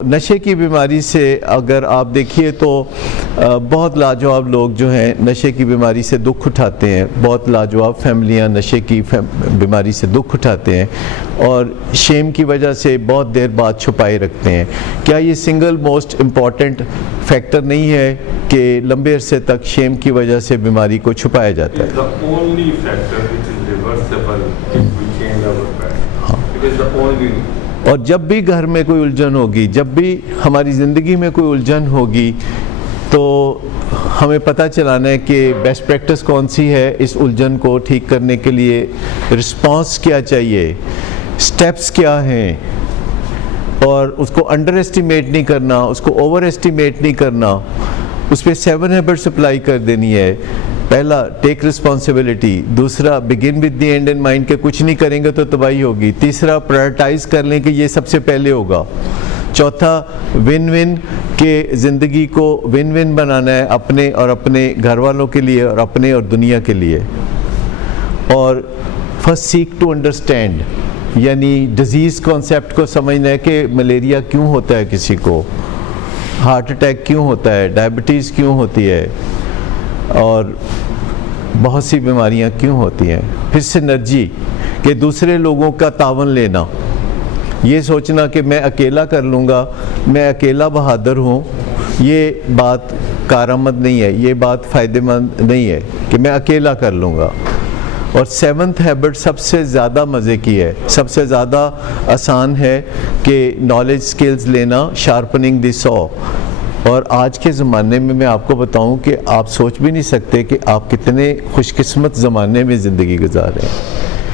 नशे की बीमारी से अगर आप देखिए तो बहुत लाजवाब लोग जो हैं नशे की बीमारी से दुख उठाते हैं। बहुत लाजवाब फैमिलियां नशे की बीमारी से दुख उठाते हैं और शेम की वजह से बहुत देर बाद छुपाए रखते हैं। क्या ये सिंगल मोस्ट इम्पॉर्टेंट फैक्टर नहीं है कि लंबे अरसे तक शेम की वजह से बीमारी को छुपाया जाता है? और जब भी घर में कोई उलझन होगी, जब भी हमारी ज़िंदगी में कोई उलझन होगी, तो हमें पता चलाना है कि बेस्ट प्रैक्टिस कौन सी है इस उलझन को ठीक करने के लिए, रिस्पांस क्या चाहिए, स्टेप्स क्या हैं, और उसको अंडर एस्टिमेट नहीं करना, उसको ओवर एस्टिमेट नहीं करना। उस पर 7 हैबिट्स अप्लाई कर देनी है। पहला, टेक रिस्पॉन्सिबिलिटी। दूसरा, begin with the and in mind के कुछ नहीं करेंगे तो तबाही होगी। तीसरा, प्रायोरिटाइज कर लें कि ये सबसे पहले होगा। चौथा, विन विन के ज़िंदगी को विन विन बनाना है, अपने और अपने घर वालों के लिए और अपने और दुनिया के लिए। और फर्स्ट, सीक टू अंडरस्टैंड, यानी डिज़ीज़ कॉन्सेप्ट को समझना है कि मलेरिया क्यों होता है, किसी को हार्ट अटैक क्यों होता है, डायबिटीज़ क्यों होती है, और बहुत सी बीमारियां क्यों होती हैं। फिर सिनर्जी, कि दूसरे लोगों का तावन लेना, ये सोचना कि मैं अकेला कर लूँगा, मैं अकेला बहादुर हूँ, ये बात कारआमद नहीं है, ये बात फ़ायदेमंद नहीं है कि मैं अकेला कर लूँगा। और 7th हैबिट सबसे ज़्यादा मज़े की है, सबसे ज़्यादा आसान है कि नॉलेज स्किल्स लेना, शार्पनिंग द सॉ। और आज के ज़माने में मैं आपको बताऊं कि आप सोच भी नहीं सकते कि आप कितने खुशकिस्मत ज़माने में ज़िंदगी गुजार रहे हैं।